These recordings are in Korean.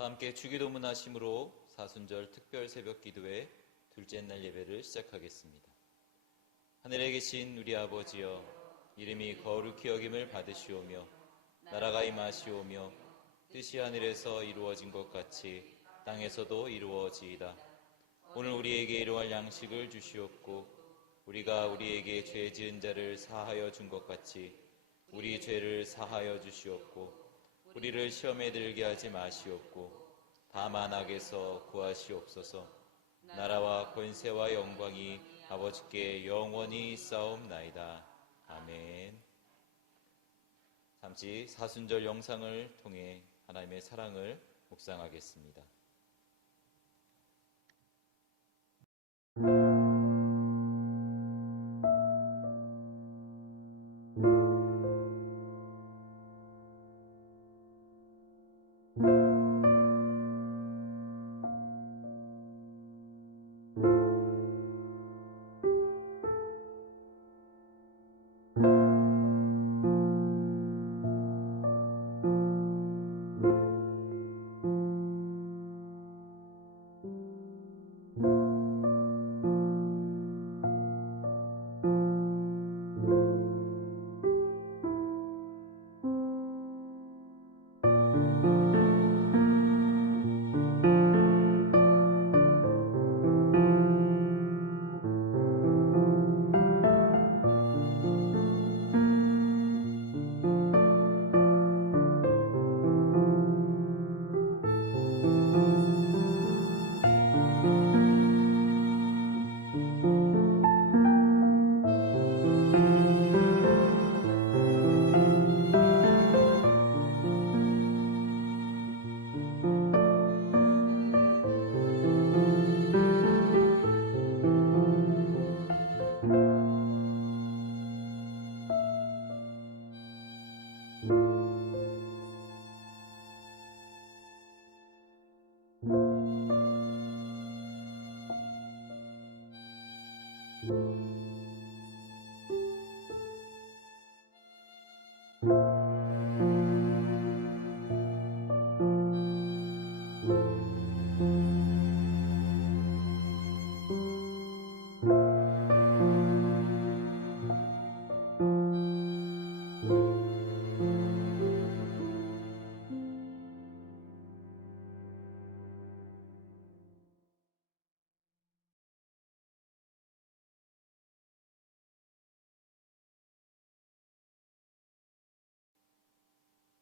다 함께 주기도문 하심으로 사순절 특별 새벽 기도회 둘째 날 예배를 시작하겠습니다. 하늘에 계신 우리 아버지여, 이름이 거룩히 여김을 받으시오며 나라가 임하시오며 뜻이 하늘에서 이루어진 것 같이 땅에서도 이루어지이다. 오늘 우리에게 일용할 양식을 주시옵고 우리가 우리에게 죄 지은 자를 사하여 준 것 같이 우리 죄를 사하여 주시옵고 우리를 시험에 들게 하지 마시옵고 다만 악에서 구하시옵소서. 나라와 권세와 영광이 아버지께 영원히 있사옵나이다. 아멘. 잠시 사순절 영상을 통해 하나님의 사랑을 묵상하겠습니다.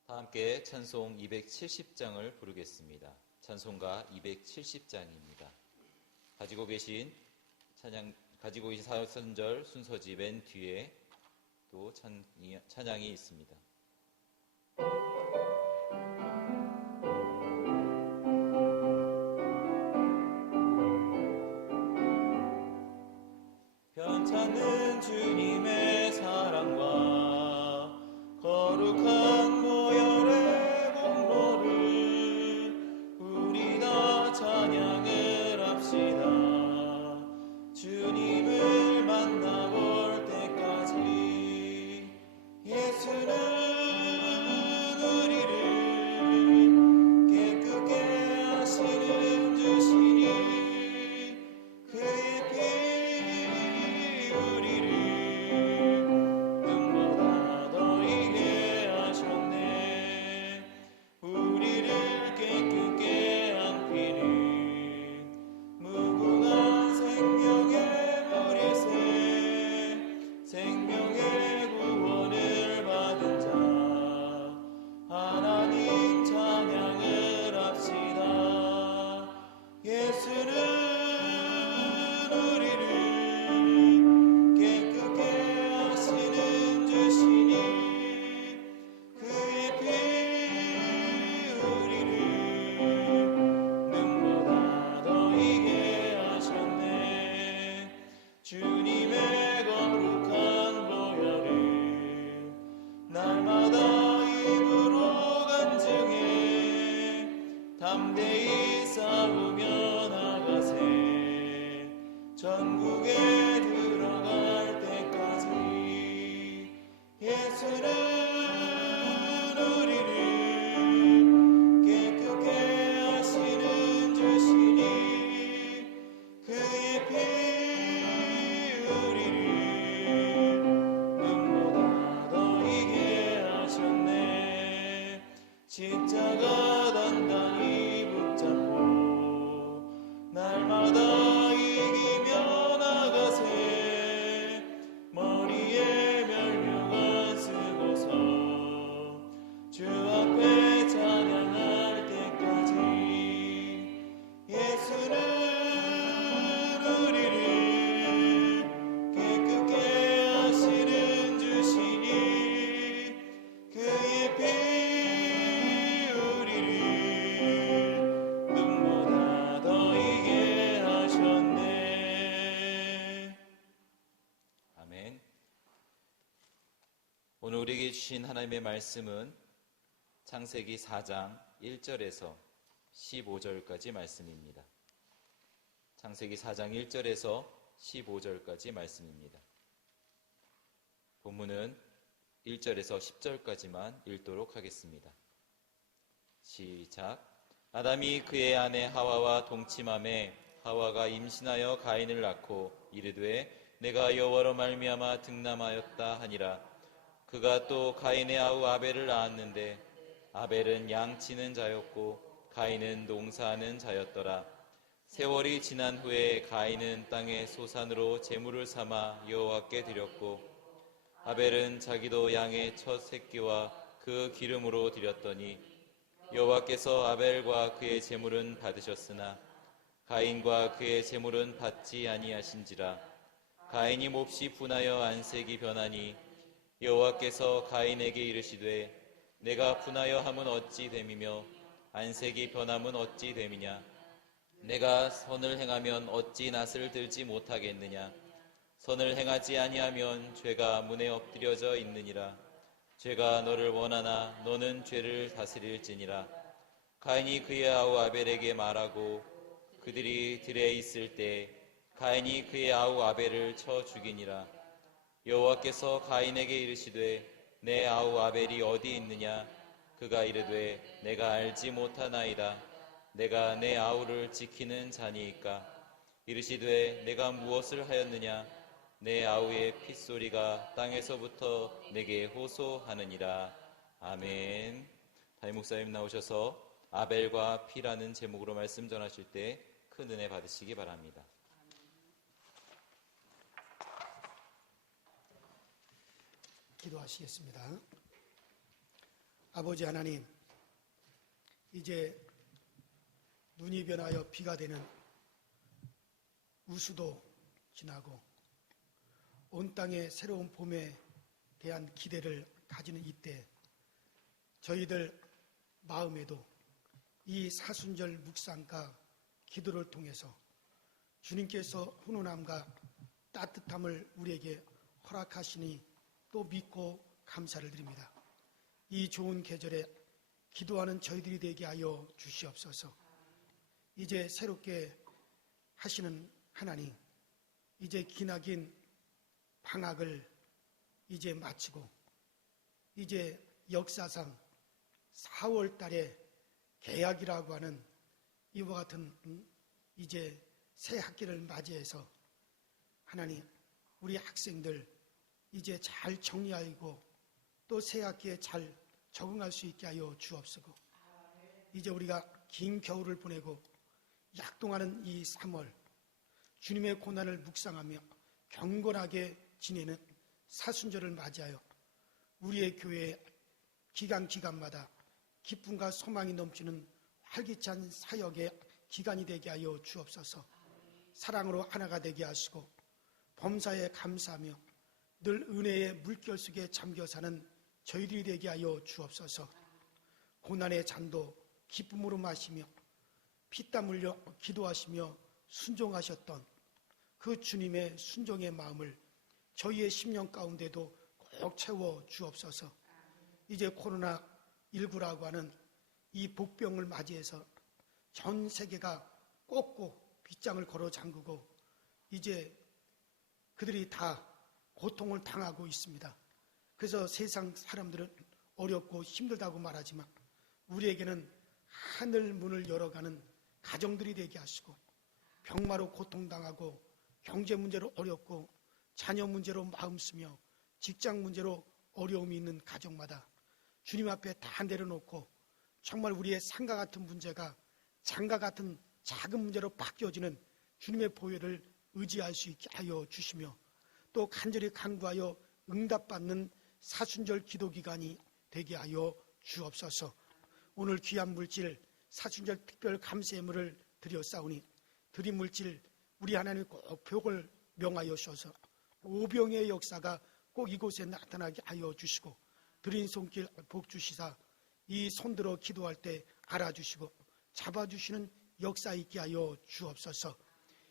다 함께 찬송 270장을 부르겠습니다. 찬송가 270장입니다. 가지고 계신 사순절 순서지 맨 뒤에 또 찬양이 있습니다. 편찮는 주님의 사랑과 거룩한 보혈의 공로를 우리 다 찬양을 합시다. 주님을 만나볼 때까지 예수는 하나님의 말씀은 창세기 4장 1절에서 15절까지 말씀입니다. 창세기 4장 1절에서 15절까지 말씀입니다. 본문은 1절에서 10절까지만 읽도록 하겠습니다. 시작. 아담이 그의 아내 하와와 동침하매 하와가 임신하여 가인을 낳고 이르되 내가 여호와로 말미암아 득남하였다 하니라. 그가 또 가인의 아우 아벨을 낳았는데 아벨은 양치는 자였고 가인은 농사하는 자였더라. 세월이 지난 후에 가인은 땅의 소산으로 제물을 삼아 여호와께 드렸고 아벨은 자기도 양의 첫 새끼와 그 기름으로 드렸더니 여호와께서 아벨과 그의 제물은 받으셨으나 가인과 그의 제물은 받지 아니하신지라. 가인이 몹시 분하여 안색이 변하니 여호와께서 가인에게 이르시되 내가 분하여 함은 어찌 됨이며 안색이 변함은 어찌 됨이냐. 내가 선을 행하면 어찌 낯을 들지 못하겠느냐. 선을 행하지 아니하면 죄가 문에 엎드려져 있느니라. 죄가 너를 원하나 너는 죄를 다스릴지니라. 가인이 그의 아우 아벨에게 말하고 그들이 들에 있을 때 가인이 그의 아우 아벨을 쳐 죽이니라. 여호와께서 가인에게 이르시되 내 아우 아벨이 어디 있느냐. 그가 이르되 내가 알지 못하나이다. 내가 내 아우를 지키는 자니이까. 이르시되 내가 무엇을 하였느냐. 내 아우의 핏소리가 땅에서부터 내게 호소하느니라. 아멘. 담임 목사님 나오셔서 아벨과 피라는 제목으로 말씀 전하실 때 큰 은혜 받으시기 바랍니다. 기도하시겠습니다. 아버지 하나님, 이제 눈이 변하여 비가 되는 우수도 지나고 온 땅의 새로운 봄에 대한 기대를 가지는 이때 저희들 마음에도 이 사순절 묵상과 기도를 통해서 주님께서 훈훈함과 따뜻함을 우리에게 허락하시니 또 믿고 감사를 드립니다. 이 좋은 계절에 기도하는 저희들이 되게 하여 주시옵소서. 이제 새롭게 하시는 하나님, 이제 기나긴 방학을 이제 마치고 이제 역사상 4월 달에 개학이라고 하는 이와 같은 이제 새 학기를 맞이해서 하나님, 우리 학생들 이제 잘 정리하고 또 새 학기에 잘 적응할 수 있게 하여 주옵소서. 이제 우리가 긴 겨울을 보내고 약동하는 이 3월, 주님의 고난을 묵상하며 경건하게 지내는 사순절을 맞이하여 우리의 교회 기간마다 기쁨과 소망이 넘치는 활기찬 사역의 기간이 되게 하여 주옵소서. 사랑으로 하나가 되게 하시고 범사에 감사하며 늘 은혜의 물결 속에 잠겨 사는 저희들이 되게 하여 주옵소서. 고난의 잔도 기쁨으로 마시며 피땀 흘려 기도하시며 순종하셨던 그 주님의 순종의 마음을 저희의 심령 가운데도 꼭 채워 주옵소서. 이제 코로나19라고 하는 이 복병을 맞이해서 전 세계가 꼭꼭 빗장을 걸어 잠그고 이제 그들이 다 고통을 당하고 있습니다. 그래서 세상 사람들은 어렵고 힘들다고 말하지만 우리에게는 하늘 문을 열어가는 가정들이 되게 하시고 병마로 고통당하고 경제 문제로 어렵고 자녀 문제로 마음 쓰며 직장 문제로 어려움이 있는 가정마다 주님 앞에 다 내려놓고 정말 우리의 상과 같은 문제가 장과 같은 작은 문제로 바뀌어지는 주님의 보혈을 의지할 수 있게 하여 주시며 또 간절히 간구하여 응답받는 사순절 기도기간이 되게 하여 주옵소서. 오늘 귀한 물질 사순절 특별 감사예물을 드렸사오니 드린 물질 우리 하나님 꼭 복을 명하여 주셔서 오병의 역사가 꼭 이곳에 나타나게 하여 주시고 드린 손길 복 주시사 이 손들어 기도할 때 알아주시고 잡아주시는 역사 있게 하여 주옵소서.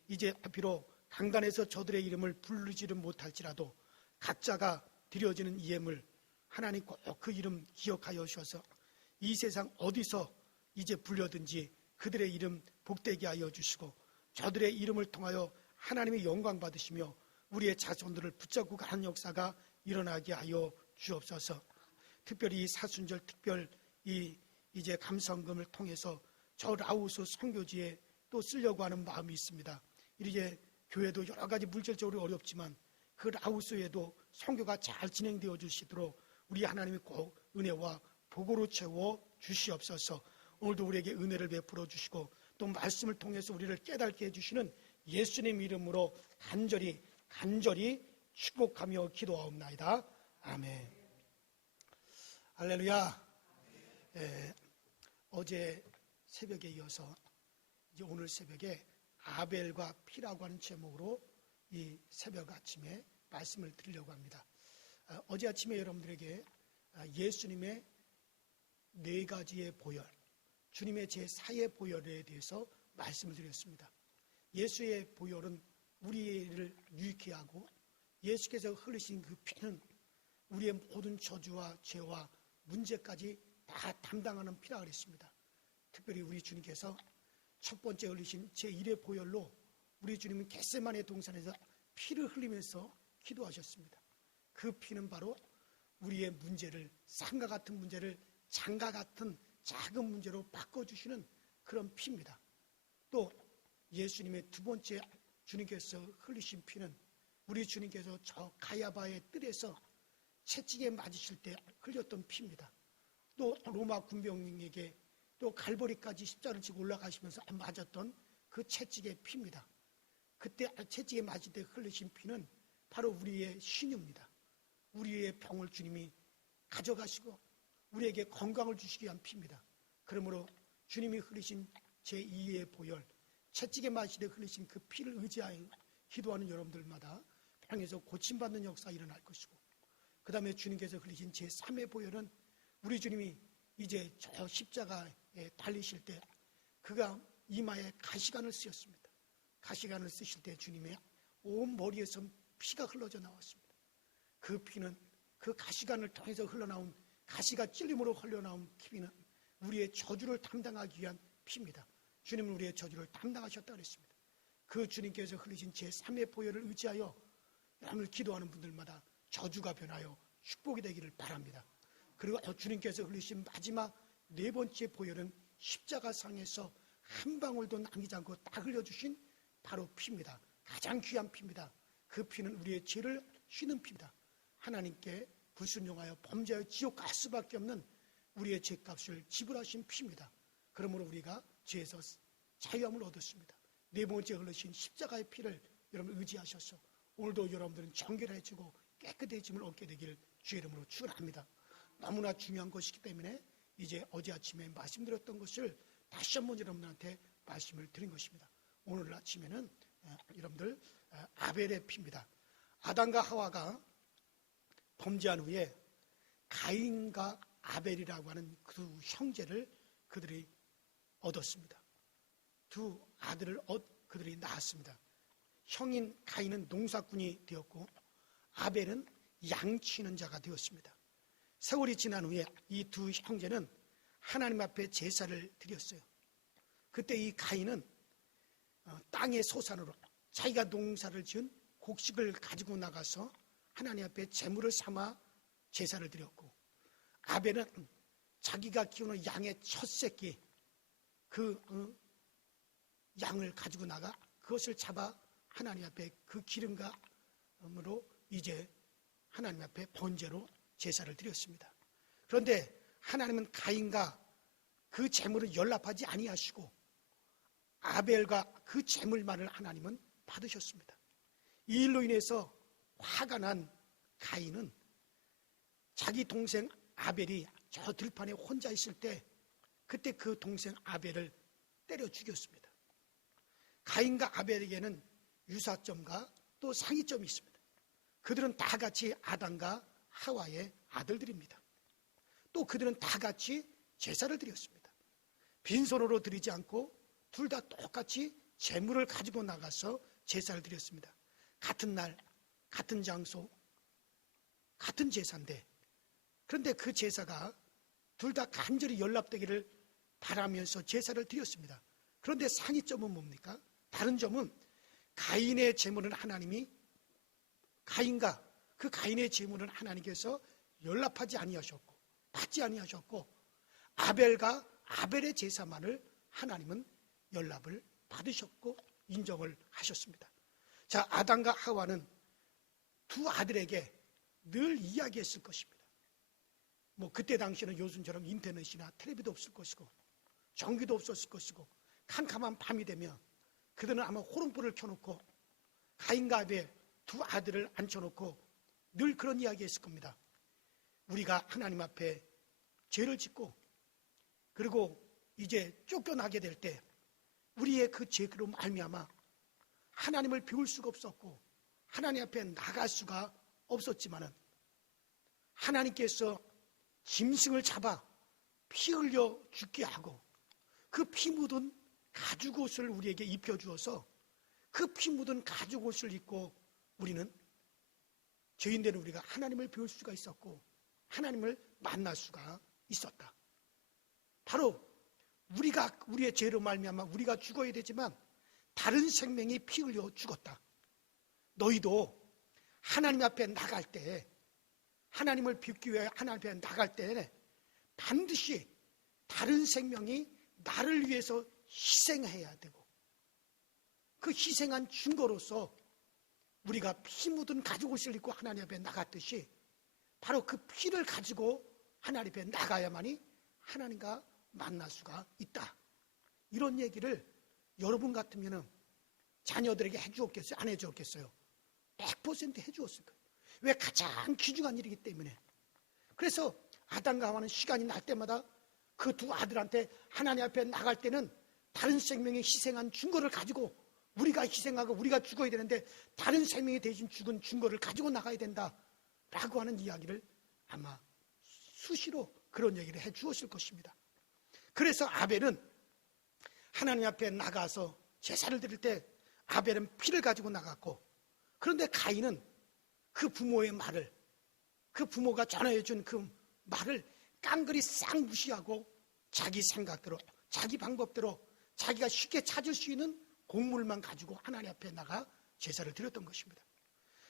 이제 비록 강단에서 저들의 이름을 부르지는 못할지라도 각자가 드려지는 이 예물 하나님 꼭 그 이름 기억하여 주셔서 이 세상 어디서 이제 불려든지 그들의 이름 복되게 하여 주시고 저들의 이름을 통하여 하나님의 영광 받으시며 우리의 자손들을 붙잡고 가는 역사가 일어나게 하여 주옵소서. 특별히 이 사순절 특별 이제 감성금을 통해서 저 라오스 선교지에 또 쓰려고 하는 마음이 있습니다. 이제 교회도 여러 가지 물질적으로 어렵지만 그 라오스에도 선교가 잘 진행되어 주시도록 우리 하나님이 꼭 은혜와 복으로 채워 주시옵소서. 오늘도 우리에게 은혜를 베풀어 주시고 또 말씀을 통해서 우리를 깨닫게 해주시는 예수님 이름으로 간절히 축복하며 기도하옵나이다. 아멘. 할렐루야. 어제 새벽에 이어서 이제 오늘 새벽에 아벨과 피라고 하는 제목으로 이 새벽 아침에 말씀을 드리려고 합니다. 어제 아침에 여러분들에게 예수님의 4가지의 보혈, 주님의 제4의 보혈에 대해서 말씀을 드렸습니다. 예수의 보혈은 우리를 유익케 하고 예수께서 흘리신 그 피는 우리의 모든 저주와 죄와 문제까지 다 담당하는 피라 그랬습니다. 특별히 우리 주님께서 첫 번째 흘리신 제1의 보혈로 우리 주님은 겟세마네 동산에서 피를 흘리면서 기도하셨습니다. 그 피는 바로 우리의 문제를, 산과 같은 문제를 장과 같은 작은 문제로 바꿔주시는 그런 피입니다. 또 예수님의 두 번째 주님께서 흘리신 피는 우리 주님께서 저 가야바의 뜰에서 채찍에 맞으실 때 흘렸던 피입니다. 또 로마 군병에게 또 갈보리까지 십자가를 지고 올라가시면서 맞았던 그 채찍의 피입니다. 그때 채찍에 맞을 때 흘리신 피는 바로 우리의 신유입니다. 우리의 병을 주님이 가져가시고 우리에게 건강을 주시기 위한 피입니다. 그러므로 주님이 흘리신 제2의 보혈, 채찍에 맞을 때 흘리신 그 피를 의지하여 기도하는 여러분들마다 병에서 고침받는 역사가 일어날 것이고, 그 다음에 주님께서 흘리신 제3의 보혈은 우리 주님이 이제 저 십자가에 달리실 때 그가 이마에 가시관을 쓰셨습니다. 가시관을 쓰실 때 주님의 온 머리에서 피가 흘러져 나왔습니다. 그 피는 그 가시관을 통해서 흘러나온 가시가 찔림으로 흘러나온 피는 우리의 저주를 담당하기 위한 피입니다. 주님은 우리의 저주를 담당하셨다 그랬습니다. 그 주님께서 흘리신 제3의 보혈을 의지하여 여러분을 기도하는 분들마다 저주가 변하여 축복이 되기를 바랍니다. 그리고 주님께서 흘리신 마지막 4번째 보혈은 십자가상에서 한 방울도 남기지 않고 딱 흘려주신 바로 피입니다. 가장 귀한 피입니다. 그 피는 우리의 죄를 씻는 피입니다. 하나님께 불순종하여 범죄하여 지옥 갈 수밖에 없는 우리의 죄값을 지불하신 피입니다. 그러므로 우리가 죄에서 자유함을 얻었습니다. 4번째 흘러신 십자가의 피를 여러분 의지하셔서 오늘도 여러분들은 정결해지고 깨끗해짐을 얻게 되길 주의 이름으로 축원합니다. 너무나 중요한 것이기 때문에 이제 어제 아침에 말씀드렸던 것을 다시 한번 여러분들한테 말씀을 드린 것입니다. 오늘 아침에는 여러분들 아벨의 피입니다. 아담과 하와가 범죄한 후에 가인과 아벨이라고 하는 두 형제를 그들이 얻었습니다. 두 아들을 그들이 낳았습니다. 형인 가인은 농사꾼이 되었고 아벨은 양치는 자가 되었습니다. 세월이 지난 후에 이 두 형제는 하나님 앞에 제사를 드렸어요. 그때 이 가인은 땅의 소산으로 자기가 농사를 지은 곡식을 가지고 나가서 하나님 앞에 제물을 삼아 제사를 드렸고, 아벨은 자기가 키우는 양의 첫 새끼 그 양을 가지고 나가 그것을 잡아 하나님 앞에 그 기름감으로 이제 하나님 앞에 번제로 제사를 드렸습니다. 그런데 하나님은 가인과 그 제물을 연락하지 아니하시고 아벨과 그 제물만을 하나님은 받으셨습니다. 이 일로 인해서 화가 난 가인은 자기 동생 아벨이 저 들판에 혼자 있을 때 그때 그 동생 아벨을 때려 죽였습니다. 가인과 아벨에게는 유사점과 또 상이점이 있습니다. 그들은 다 같이 아담과 하와의 아들들입니다. 또 그들은 다 같이 제사를 드렸습니다. 빈손으로 드리지 않고 둘 다 똑같이 제물을 가지고 나가서 제사를 드렸습니다. 같은 날, 같은 장소, 같은 제사인데 그런데 그 제사가 둘 다 간절히 연락되기를 바라면서 제사를 드렸습니다. 그런데 상이점은 뭡니까? 다른 점은 가인의 제물은 하나님이 가인과 그 가인의 제물은 하나님께서 연락하지 아니하셨고 받지 아니하셨고 아벨과 아벨의 제사만을 하나님은 연락을 받으셨고 인정을 하셨습니다. 자, 아담과 하와는 두 아들에게 늘 이야기했을 것입니다. 뭐 그때 당시에는 요즘처럼 인터넷이나 텔레비도 없을 것이고 전기도 없었을 것이고 캄캄한 밤이 되면 그들은 아마 호롱불을 켜놓고 가인과 아벨 두 아들을 앉혀놓고 늘 그런 이야기 했을 겁니다. 우리가 하나님 앞에 죄를 짓고 그리고 이제 쫓겨나게 될 때 우리의 그 죄로 말미암아 하나님을 배울 수가 없었고 하나님 앞에 나갈 수가 없었지만은 하나님께서 짐승을 잡아 피 흘려 죽게 하고 그 피 묻은 가죽옷을 우리에게 입혀주어서 그 피 묻은 가죽옷을 입고 우리는 죄인된 우리가 하나님을 배울 수가 있었고 하나님을 만날 수가 있었다. 바로 우리의 죄로 말미암아 우리가 죽어야 되지만 다른 생명이 피 흘려 죽었다. 너희도 하나님 앞에 나갈 때 하나님을 뵙기 위해 하나님 앞에 나갈 때 반드시 다른 생명이 나를 위해서 희생해야 되고 그 희생한 증거로서 우리가 피 묻은 가죽옷을 입고 하나님 앞에 나갔듯이 바로 그 피를 가지고 하나님 앞에 나가야만이 하나님과 만날 수가 있다. 이런 얘기를 여러분 같으면 자녀들에게 해주었겠어요? 안 해주었겠어요? 100% 해주었을 거예요. 왜? 가장 귀중한 일이기 때문에. 그래서 아담과 하와는 시간이 날 때마다 그 두 아들한테 하나님 앞에 나갈 때는 다른 생명이 희생한 증거를 가지고 우리가 희생하고 우리가 죽어야 되는데 다른 생명이 대신 죽은 증거를 가지고 나가야 된다라고 하는 이야기를 아마 수시로 그런 얘기를 해 주었을 것입니다. 그래서 아벨은 하나님 앞에 나가서 제사를 드릴 때 아벨은 피를 가지고 나갔고 그런데 가인은 그 부모의 말을 그 부모가 전해 준 그 말을 깡그리 싹 무시하고 자기 생각대로 자기 방법대로 자기가 쉽게 찾을 수 있는 곡물만 가지고 하나님 앞에 나가 제사를 드렸던 것입니다.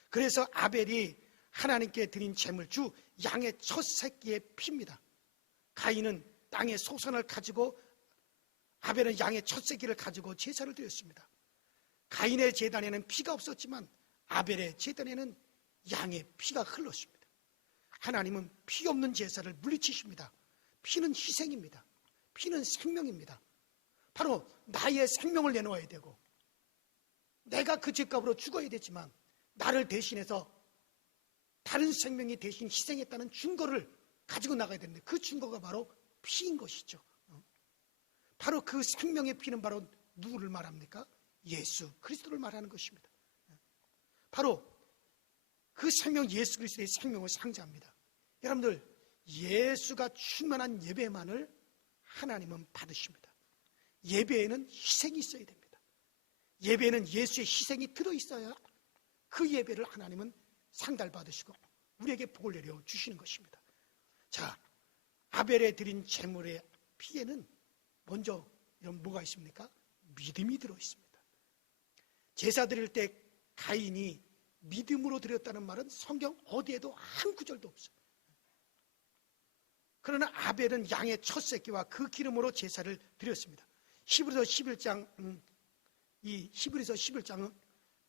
그래서 아벨이 하나님께 드린 제물주 양의 첫 새끼의 피입니다. 가인은 땅의 소산을 가지고 아벨은 양의 첫 새끼를 가지고 제사를 드렸습니다. 가인의 제단에는 피가 없었지만 아벨의 제단에는 양의 피가 흘렀습니다. 하나님은 피 없는 제사를 물리치십니다. 피는 희생입니다. 피는 생명입니다. 바로 나의 생명을 내놓아야 되고 내가 그 죄값으로 죽어야 되지만 나를 대신해서 다른 생명이 대신 희생했다는 증거를 가지고 나가야 되는데 그 증거가 바로 피인 것이죠. 바로 그 생명의 피는 바로 누구를 말합니까? 예수 그리스도를 말하는 것입니다. 바로 그 생명 예수 그리스도의 생명을 상징합니다. 여러분들 예수가 충만한 예배만을 하나님은 받으십니다. 예배에는 희생이 있어야 됩니다. 예배에는 예수의 희생이 들어있어야 그 예배를 하나님은 상달받으시고 우리에게 복을 내려 주시는 것입니다. 자, 아벨에 드린 제물의 피에는 먼저 뭐가 있습니까? 믿음이 들어있습니다. 제사 드릴 때 가인이 믿음으로 드렸다는 말은 성경 어디에도 한 구절도 없어요. 그러나 아벨은 양의 첫 새끼와 그 기름으로 제사를 드렸습니다. 히브리서 11장은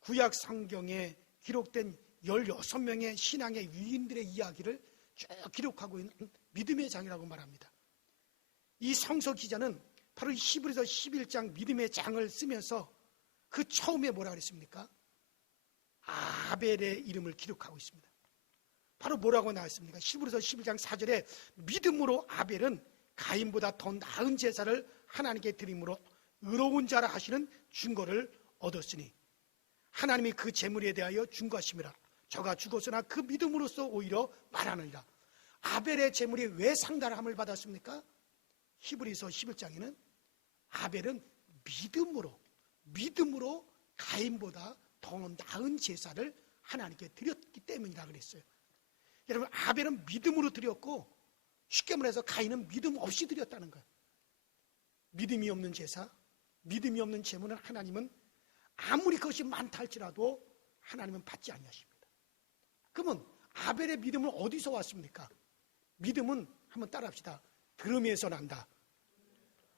구약 성경에 기록된 16명의 신앙의 위인들의 이야기를 쭉 기록하고 있는 믿음의 장이라고 말합니다. 이 성서 기자는 바로 히브리서 11장 믿음의 장을 쓰면서 그 처음에 뭐라 그랬습니까? 아벨의 이름을 기록하고 있습니다. 바로 뭐라고 나왔습니까? 히브리서 11장 4절에 믿음으로 아벨은 가인보다 더 나은 제사를 하나님께 드림으로 의로운 자라 하시는 증거를 얻었으니 하나님이 그 제물에 대하여 증거하심이라. 저가 죽었으나 그 믿음으로써 오히려 말하느니라. 아벨의 제물이 왜 상달함을 받았습니까? 히브리서 11장에는 아벨은 믿음으로 가인보다 더 나은 제사를 하나님께 드렸기 때문이라 그랬어요. 여러분, 아벨은 믿음으로 드렸고, 쉽게 말해서 가인은 믿음 없이 드렸다는 거예요. 믿음이 없는 제사, 믿음이 없는 제물은 하나님은 아무리 그것이 많다 할지라도 하나님은 받지 아니하십니다. 그러면 아벨의 믿음은 어디서 왔습니까? 믿음은 한번 따라합시다. 들으면서 난다.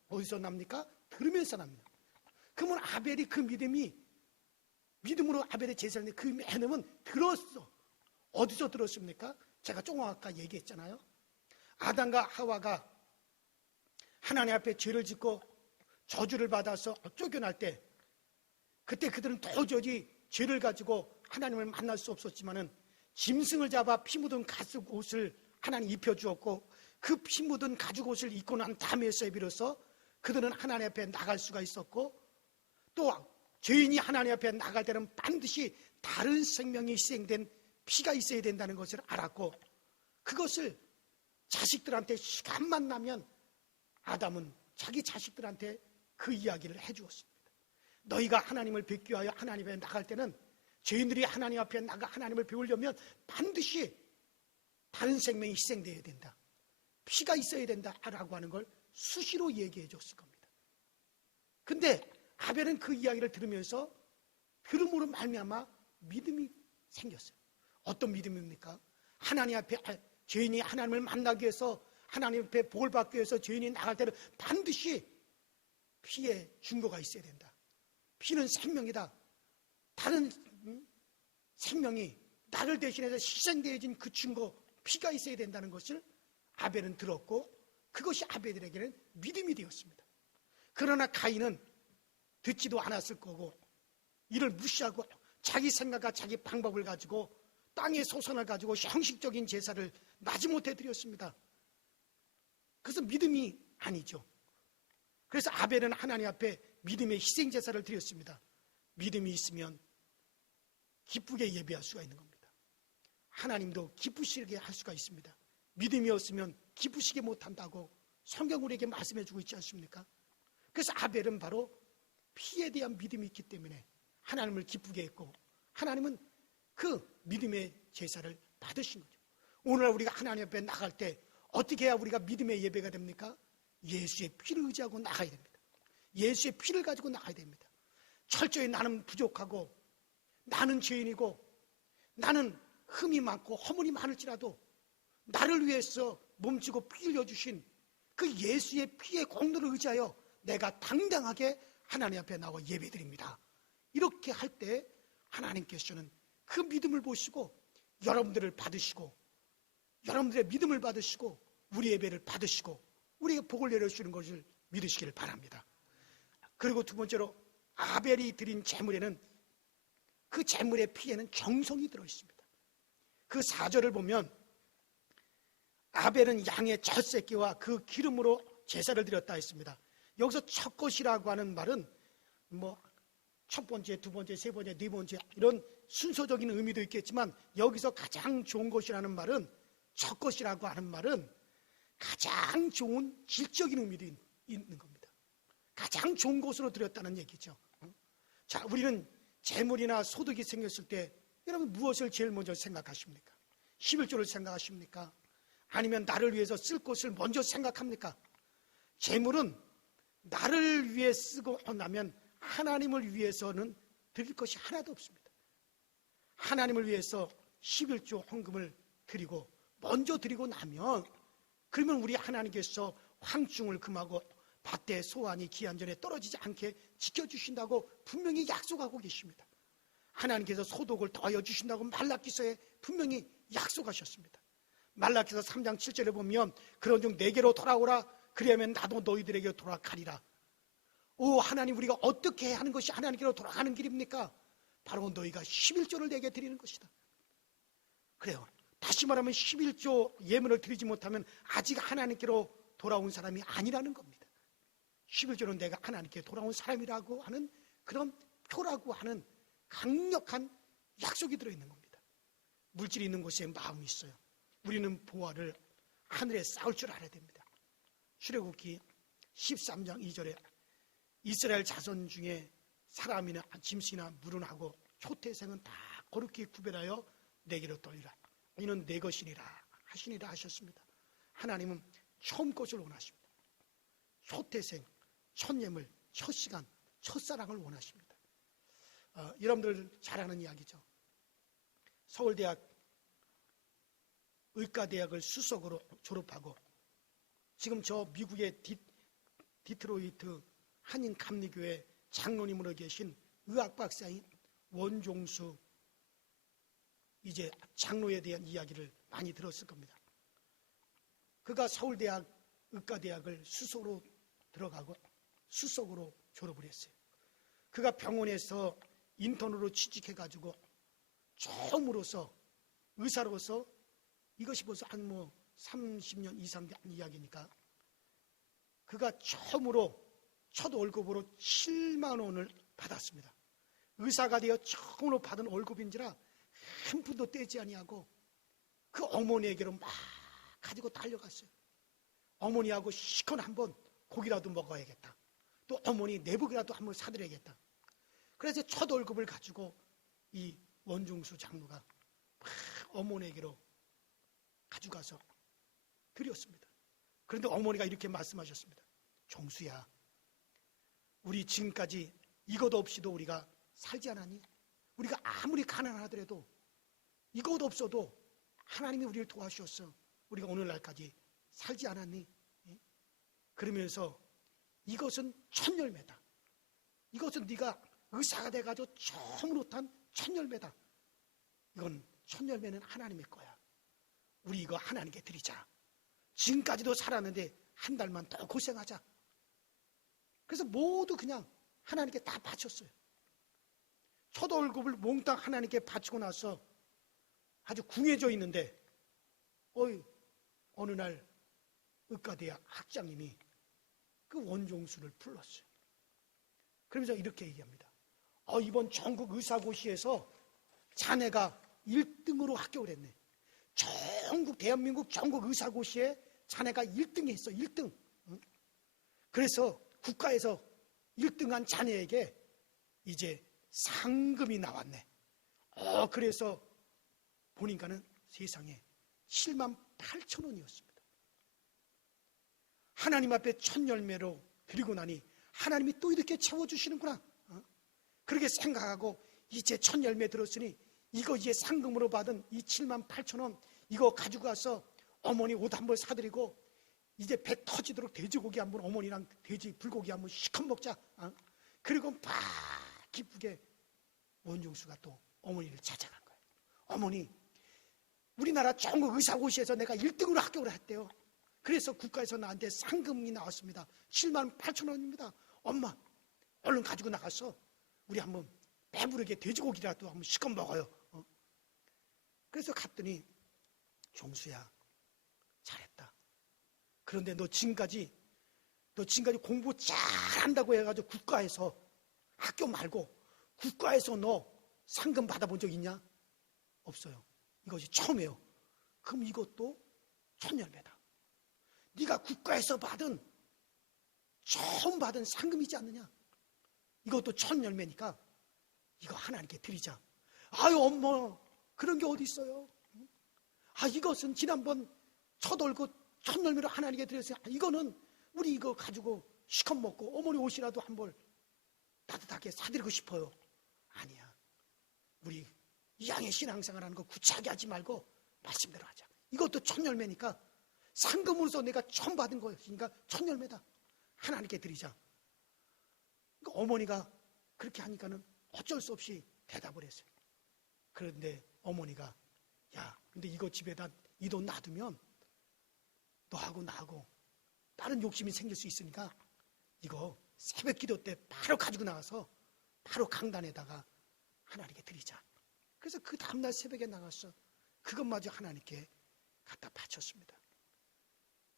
어디서 납니까? 들으면서 납니다. 그러면 아벨이 그 믿음으로 아벨의 제사를 냈는데 그 믿음은 들었어. 어디서 들었습니까? 제가 조금 아까 얘기했잖아요. 아담과 하와가 하나님 앞에 죄를 짓고 저주를 받아서 쫓겨날 때, 그때 그들은 도저히 죄를 가지고 하나님을 만날 수 없었지만은 짐승을 잡아 피 묻은 가죽 옷을 하나님 입혀주었고, 그 피 묻은 가죽 옷을 입고 난 다음에서에 비로소 그들은 하나님 앞에 나갈 수가 있었고, 또 죄인이 하나님 앞에 나갈 때는 반드시 다른 생명이 희생된 피가 있어야 된다는 것을 알았고, 그것을 자식들한테 시간만 나면 아담은 자기 자식들한테 그 이야기를 해주었습니다. 너희가 하나님을 뵙기 위하여 하나님 앞에 나갈 때는, 죄인들이 하나님 앞에 나가 하나님을 배우려면 반드시 다른 생명이 희생되어야 된다, 피가 있어야 된다라고 하는 걸 수시로 얘기해 줬을 겁니다. 근데 아벨은 그 이야기를 들으면서 들음으로 말미암아 믿음이 생겼어요. 어떤 믿음입니까? 하나님 앞에 죄인이 하나님을 만나기 위해서, 하나님 앞에 복을 받기 위해서 죄인이 나갈 때는 반드시 피에 증거가 있어야 된다. 피는 생명이다. 다른 생명이 나를 대신해서 희생되어진 그 증거, 피가 있어야 된다는 것을 아벨은 들었고, 그것이 아벨에게는 믿음이 되었습니다. 그러나 가인은 듣지도 않았을 거고, 이를 무시하고 자기 생각과 자기 방법을 가지고 땅의 소선을 가지고 형식적인 제사를 마지못해 드렸습니다. 그래서 믿음이 아니죠. 그래서 아벨은 하나님 앞에 믿음의 희생 제사를 드렸습니다. 믿음이 있으면 기쁘게 예배할 수가 있는 겁니다. 하나님도 기쁘시게 할 수가 있습니다. 믿음이 없으면 기쁘시게 못한다고 성경 우리에게 말씀해 주고 있지 않습니까? 그래서 아벨은 바로 피에 대한 믿음이 있기 때문에 하나님을 기쁘게 했고, 하나님은 그 믿음의 제사를 받으신 거죠. 오늘날 우리가 하나님 앞에 나갈 때 어떻게 해야 우리가 믿음의 예배가 됩니까? 예수의 피를 의지하고 나가야 됩니다. 예수의 피를 가지고 나가야 됩니다. 철저히 나는 부족하고, 나는 죄인이고, 나는 흠이 많고 허물이 많을지라도 나를 위해서 몸지고 피 흘려주신 그 예수의 피의 공로를 의지하여 내가 당당하게 하나님 앞에 나와 예배드립니다. 이렇게 할 때 하나님께서는 그 믿음을 보시고 여러분들을 받으시고, 여러분들의 믿음을 받으시고 우리 예배를 받으시고 우리에게 복을 내려주시는 것을 믿으시기를 바랍니다. 그리고 두 번째로 아벨이 드린 제물에는, 그 제물의 피에는 정성이 들어있습니다. 그 4절을 보면 아벨은 양의 첫 새끼와 그 기름으로 제사를 드렸다 했습니다. 여기서 첫 것이라고 하는 말은 첫 번째, 두 번째, 세 번째, 네 번째 이런 순서적인 의미도 있겠지만, 여기서 가장 좋은 것이라는 말은, 첫 것이라고 하는 말은 가장 좋은 질적인 의미도 있는 겁니다. 가장 좋은 것으로 드렸다는 얘기죠. 자, 우리는 재물이나 소득이 생겼을 때 여러분 무엇을 제일 먼저 생각하십니까? 11조를 생각하십니까? 아니면 나를 위해서 쓸 것을 먼저 생각합니까? 재물은 나를 위해 쓰고 나면 하나님을 위해서는 드릴 것이 하나도 없습니다. 하나님을 위해서 11조 헌금을 드리고 먼저 드리고 나면, 그러면 우리 하나님께서 황충을 금하고 밭의 소환이 기한전에 떨어지지 않게 지켜주신다고 분명히 약속하고 계십니다. 하나님께서 소독을 더하여 주신다고 말라기서에 분명히 약속하셨습니다. 말라기서 3장 7절에 보면 그런즉 내게로 돌아오라, 그리하면 나도 너희들에게 돌아가리라. 오 하나님, 우리가 어떻게 하는 것이 하나님께로 돌아가는 길입니까? 바로 너희가 11조를 내게 드리는 것이다. 그래요. 다시 말하면 11조 예물을 드리지 못하면 아직 하나님께로 돌아온 사람이 아니라는 겁니다. 11조는 내가 하나님께 돌아온 사람이라고 하는 그런 표라고 하는 강력한 약속이 들어있는 겁니다. 물질이 있는 곳에 마음이 있어요. 우리는 보화를 하늘에 쌓을 줄 알아야 됩니다. 출애굽기 13장 2절에 이스라엘 자손 중에 사람이나 짐승이나 물은 하고 초태생은 다 거룩히 구별하여 내게로 돌리라. 이는 내 것이니라 하시니라 하셨습니다. 하나님은 처음 것을 원하십니다. 초태생, 첫 예물, 첫 시간, 첫사랑을 원하십니다. 여러분들 잘 아는 이야기죠. 서울대학 의과대학을 수석으로 졸업하고 지금 저 미국의 디트로이트 한인 감리교회 장로님으로 계신 의학 박사인 원종수 이제 장로에 대한 이야기를 많이 들었을 겁니다. 그가 서울대학 의과대학을 수석으로 들어가고 수석으로 졸업을 했어요. 그가 병원에서 인턴으로 취직해가지고 처음으로서 의사로서 이것이 벌써 한 30년 이상 된 이야기니까 그가 처음으로 첫 월급으로 7만 원을 받았습니다. 의사가 되어 처음으로 받은 월급인지라 한 푼도 떼지 아니하고 그 어머니에게로 막 가지고 달려갔어요. 어머니하고 시컷 한번 고기라도 먹어야겠다. 또 어머니 내복이라도 한번 사드려야겠다. 그래서 첫 월급을 가지고 이 원종수 장로가 막 어머니에게로 가져가서 드렸습니다. 그런데 어머니가 이렇게 말씀하셨습니다. 종수야, 우리 지금까지 이것 없이도 우리가 살지 않았니? 우리가 아무리 가난하더라도 이것 없어도 하나님이 우리를 도와주셨어. 우리가 오늘날까지 살지 않았니? 그러면서 이것은 첫 열매다. 이것은 네가 의사가 돼가지고 처음으로 탄 첫 열매다. 이건 첫 열매는 하나님의 거야. 우리 이거 하나님께 드리자. 지금까지도 살았는데 한 달만 더 고생하자. 그래서 모두 그냥 하나님께 다 바쳤어요. 첫 월급을 몽땅 하나님께 바치고 나서 아주 궁해져 있는데 어느 날 의과대학 학장님이 그 원종수를 불렀어요. 그러면서 이렇게 얘기합니다. 이번 전국 의사고시에서 자네가 1등으로 합격을 했네. 대한민국 전국 의사고시에 자네가 1등 했어. 1등. 그래서 국가에서 1등한 자네에게 이제 상금이 나왔네. 그래서 보니까는 세상에 7만 8천 원이었습니다. 하나님 앞에 첫 열매로 드리고 나니 하나님이 또 이렇게 채워주시는구나. 그렇게 생각하고 이제 첫 열매 들었으니 이거 이제 상금으로 받은 이 7만 8천 원 이거 가지고 가서 어머니 옷 한 벌 사드리고 이제 배 터지도록 돼지고기 한 번 어머니랑 돼지 불고기 한 번 시컷 먹자. 그리고 막 기쁘게 원종수가 또 어머니를 찾아간 거예요. 어머니, 우리나라 전국 의사고시에서 내가 1등으로 합격을 했대요. 그래서 국가에서 나한테 상금이 나왔습니다. 7만 8천 원입니다. 엄마, 얼른 가지고 나가서 우리 한번 배부르게 돼지고기라도 한번 시컷 먹어요. 그래서 갔더니 종수야, 잘했다. 그런데 너 지금까지 공부 잘한다고 해가지고 국가에서 학교 말고 국가에서 너 상금 받아본 적 있냐? 없어요. 이것이 처음이에요. 그럼 이것도 첫 열매다. 네가 국가에서 처음 받은 상금이지 않느냐? 이것도 첫 열매니까 이거 하나님께 드리자. 아유 엄마, 그런 게 어디 있어요? 이것은 지난번 첫 월급 첫 열매로 하나님께 드렸어요. 이거는 우리 이거 가지고 시컷 먹고 어머니 옷이라도 한 벌 따뜻하게 사드리고 싶어요. 아니야. 우리 이양의 신앙생활하는 거 구차하게 하지 말고 말씀대로 하자. 이것도 첫 열매니까 상금으로서 내가 처음 받은 거였으니까 첫 열매다. 하나님께 드리자. 그러니까 어머니가 그렇게 하니까는 어쩔 수 없이 대답을 했어요. 그런데 어머니가 근데 이거 집에다 이 돈 놔두면 너하고 나하고 다른 욕심이 생길 수 있으니까 이거 새벽 기도 때 바로 가지고 나가서 바로 강단에다가 하나님께 드리자. 그래서 그 다음날 새벽에 나가서 그것마저 하나님께 갖다 바쳤습니다.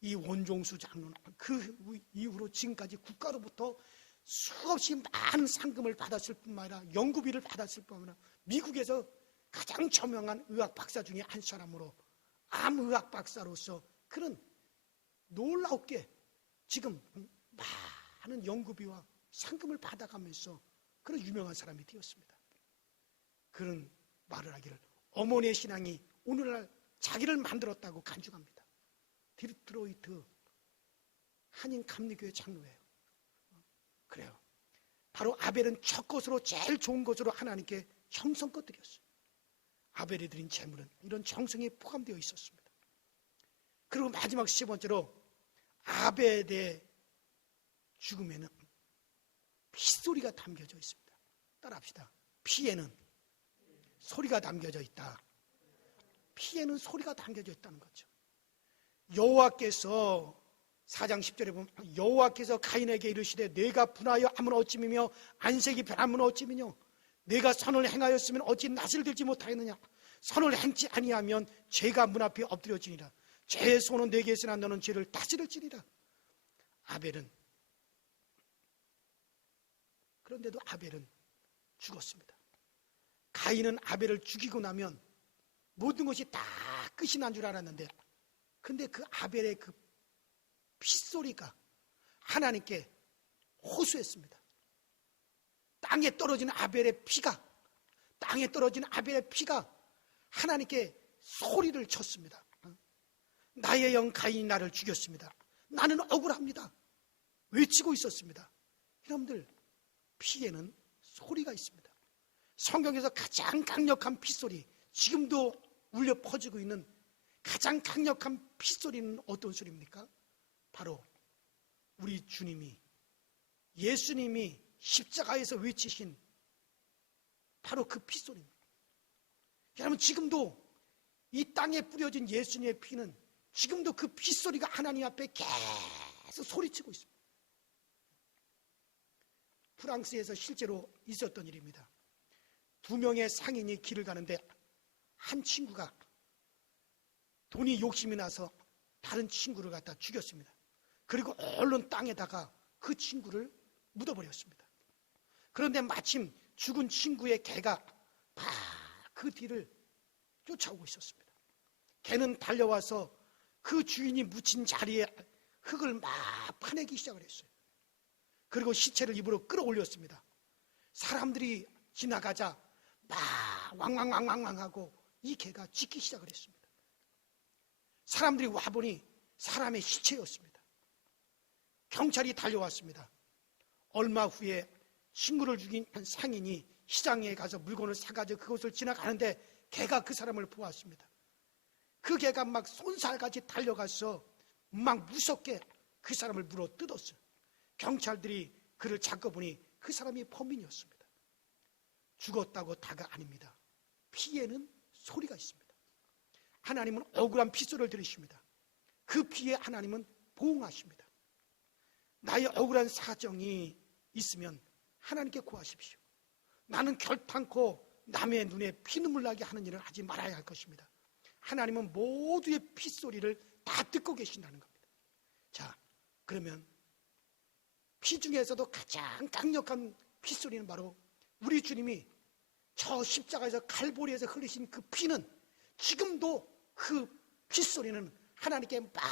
이 원종수 장로는 그 이후로 지금까지 국가로부터 수없이 많은 상금을 받았을 뿐만 아니라 연구비를 받았을 뿐만 아니라 미국에서 가장 저명한 의학 박사 중에 한 사람으로 암의학 박사로서 그는 놀랍게 지금 많은 연구비와 상금을 받아가면서 그런 유명한 사람이 되었습니다. 그런 말을 하기를 어머니의 신앙이 오늘날 자기를 만들었다고 간증합니다. 디트로이트 한인 감리교회 장로예요. 그래요. 바로 아벨은 첫 것으로 제일 좋은 것으로 하나님께 정성껏 드렸어요. 아벨이 드린 제물은 이런 정성이 포함되어 있었습니다. 그리고 마지막 세 번째로 아벨의 죽음에는 핏소리가 담겨져 있습니다. 따라합시다. 피에는 소리가 담겨져 있다. 피에는 소리가 담겨져 있다는 거죠. 여호와께서 4장 10절에 보면 여호와께서 가인에게 이르시되 내가 분하여 하면 어찌미며 안색이 변하면 어찌미뇨 내가 선을 행하였으면 어찌 낯을 들지 못하겠느냐 선을 행치 아니하면 죄가 문 앞에 엎드려지니라 죄의 손은 내게 있으나 너는 죄를 다스릴지니라. 아벨은 그런데도 아벨은 죽었습니다. 가인은 아벨을 죽이고 나면 모든 것이 다 끝이 난 줄 알았는데 근데 그 아벨의 그 핏소리가 하나님께 호소했습니다. 땅에 떨어진 아벨의 피가 땅에 떨어진 아벨의 피가 하나님께 소리를 쳤습니다. 나의 영 가인이 나를 죽였습니다. 나는 억울합니다. 외치고 있었습니다. 여러분들 피에는 소리가 있습니다. 성경에서 가장 강력한 핏소리 지금도 울려 퍼지고 있는 가장 강력한 핏소리는 어떤 소리입니까? 바로 우리 주님이 예수님이 십자가에서 외치신 바로 그 핏소리입니다. 여러분 지금도 이 땅에 뿌려진 예수님의 피는 지금도 그 핏소리가 하나님 앞에 계속 소리치고 있습니다. 프랑스에서 실제로 있었던 일입니다. 2명의 상인이 길을 가는데 한 친구가 돈이 욕심이 나서 다른 친구를 갖다 죽였습니다. 그리고 얼른 땅에다가 그 친구를 묻어버렸습니다. 그런데 마침 죽은 친구의 개가 그 뒤를 쫓아오고 있었습니다. 개는 달려와서 그 주인이 묻힌 자리에 흙을 막 파내기 시작을 했어요. 그리고 시체를 입으로 끌어올렸습니다. 사람들이 지나가자 막 왕왕왕왕왕 하고 이 개가 짖기 시작을 했습니다. 사람들이 와보니 사람의 시체였습니다. 경찰이 달려왔습니다. 얼마 후에 친구를 죽인 한 상인이 시장에 가서 물건을 사가지고 그곳을 지나가는데 개가 그 사람을 보았습니다. 그 개가 막 쏜살같이 달려가서 막 무섭게 그 사람을 물어 뜯었어요. 경찰들이 그를 잡고 보니 그 사람이 범인이었습니다. 죽었다고 다가 아닙니다. 피에는 소리가 있습니다. 하나님은 억울한 핏소리를 들으십니다. 그 피에 하나님은 보응하십니다. 나의 억울한 사정이 있으면 하나님께 구하십시오. 나는 결탄코 남의 눈에 피눈물 나게 하는 일을 하지 말아야 할 것입니다. 하나님은 모두의 핏소리를 다 듣고 계신다는 겁니다. 자, 그러면 피 중에서도 가장 강력한 핏소리는 바로 우리 주님이 저 십자가에서 갈보리에서 흘리신 그 피는 지금도 그 핏소리는 하나님께 막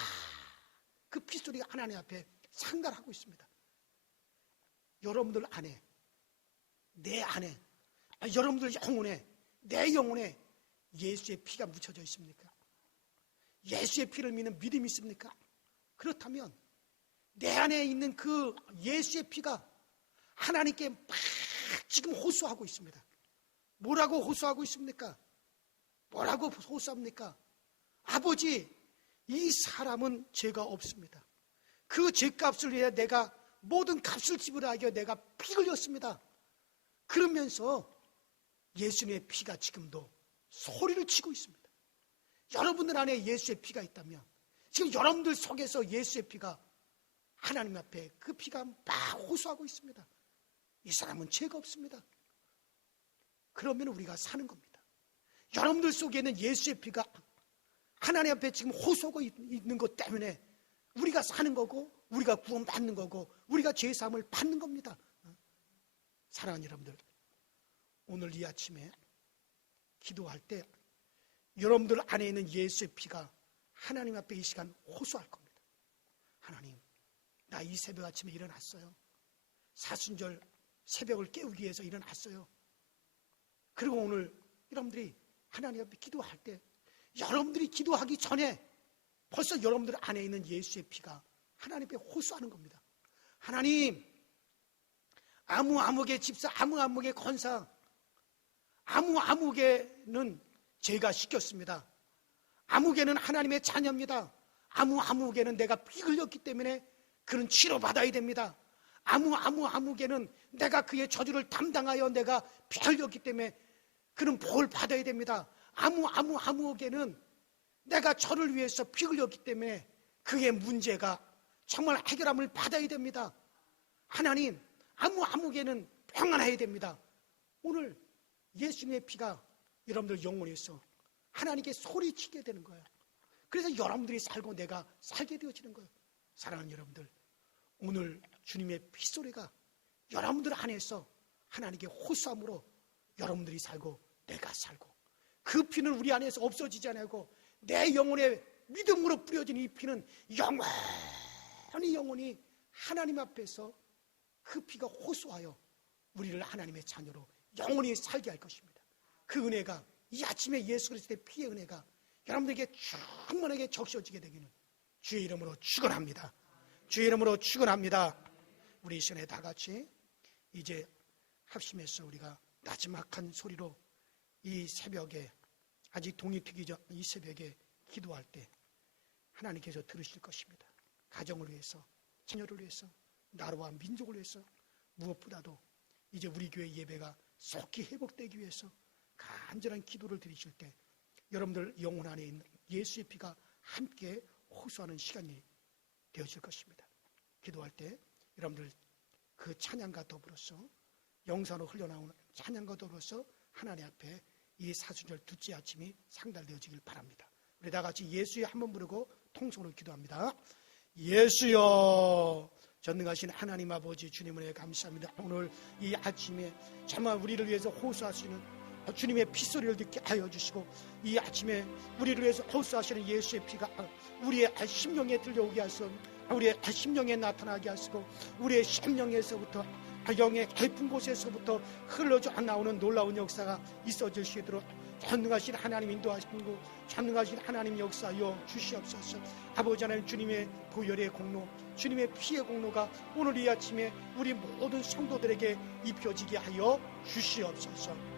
그 핏소리가 하나님 앞에 상달하고 있습니다. 여러분들 안에 내 안에 여러분들 영혼에 내 영혼에 예수의 피가 묻혀져 있습니까? 예수의 피를 믿는 믿음이 있습니까? 그렇다면 내 안에 있는 그 예수의 피가 하나님께 막 지금 호소하고 있습니다. 뭐라고 호소하고 있습니까? 뭐라고 호소합니까? 아버지, 이 사람은 죄가 없습니다. 그 죄값을 위해 내가 모든 값을 지불하기 위해 내가 피 흘렸습니다. 그러면서 예수님의 피가 지금도 소리를 치고 있습니다. 여러분들 안에 예수의 피가 있다면 지금 여러분들 속에서 예수의 피가 하나님 앞에 그 피가 막 호소하고 있습니다. 이 사람은 죄가 없습니다. 그러면 우리가 사는 겁니다. 여러분들 속에는 예수의 피가 하나님 앞에 지금 호소하고 있는 것 때문에 우리가 사는 거고 우리가 구원받는 거고 우리가 죄사함을 받는 겁니다. 사랑하는 여러분들, 오늘 이 아침에 기도할 때 여러분들 안에 있는 예수의 피가 하나님 앞에 이 시간 호소할 겁니다. 하나님, 나 이 새벽 아침에 일어났어요. 사순절 새벽을 깨우기 위해서 일어났어요. 그리고 오늘 여러분들이 하나님 앞에 기도할 때 여러분들이 기도하기 전에 벌써 여러분들 안에 있는 예수의 피가 하나님께 호소하는 겁니다. 하나님, 아무개 집사, 아무개 권사, 아무개는 제가 시켰습니다. 아무개는 하나님의 자녀입니다. 아무개는 내가 피 흘렸기 때문에 그는 치료받아야 됩니다. 아무개는 내가 그의 저주를 담당하여 내가 피 흘렸기 때문에 그는 복을 받아야 됩니다. 아무개는 내가 저를 위해서 피 흘렸기 때문에 그의 문제가 정말 해결함을 받아야 됩니다. 하나님, 아무개는 평안해야 됩니다. 오늘 예수님의 피가 여러분들 영혼에서 하나님께 소리치게 되는 거예요. 그래서 여러분들이 살고 내가 살게 되어지는 거예요. 사랑하는 여러분들, 오늘 주님의 피소리가 여러분들 안에서 하나님께 호소함으로 여러분들이 살고 내가 살고, 그 피는 우리 안에서 없어지지 않고 내 영혼의 믿음으로 뿌려진 이 피는 영원히 하나님 앞에서 그 피가 호소하여 우리를 하나님의 자녀로 영원히 살게 할 것입니다. 그 은혜가 이 아침에 예수 그리스도의 피의 은혜가 여러분들에게 충만하게 적셔지게 되기는 주의 이름으로 축원합니다. 주의 이름으로 축원합니다. 우리 이 시간에 다 같이 이제 합심해서 우리가 나지막한 소리로 이 새벽에, 아직 동이 트기 전 이 새벽에 기도할 때 하나님께서 들으실 것입니다. 가정을 위해서, 자녀를 위해서, 나라와 민족을 위해서, 무엇보다도 이제 우리 교회 예배가 속히 회복되기 위해서 간절한 기도를 드리실 때 여러분들 영혼 안에 있는 예수의 피가 함께 호소하는 시간이 되어질 것입니다. 기도할 때 여러분들 그 찬양과 더불어서, 영상으로 흘러나오는 찬양과 더불어서 하나님 앞에 이 사순절 둘째 아침이 상달되어지길 바랍니다. 우리 다 같이 예수여 한번 부르고 통성으로 기도합니다. 예수여, 전능하신 하나님 아버지 주님을 감사합니다. 오늘 이 아침에 정말 우리를 위해서 호소하시는 주님의 피소리를 듣게 하여 주시고, 이 아침에 우리를 위해서 호소하시는 예수의 피가 우리의 심령에 들려오게 하시고, 우리의 심령에 나타나게 하시고, 우리의 심령에서부터 영의 깊은 곳에서부터 흘러져 나오는 놀라운 역사가 있어질 수 있도록 전능하신 하나님 인도하시고, 전능하신 하나님 역사하여 주시옵소서. 아버지 하나님, 주님의 보혈의 공로, 주님의 피의 공로가 오늘 이 아침에 우리 모든 성도들에게 입혀지게 하여 주시옵소서.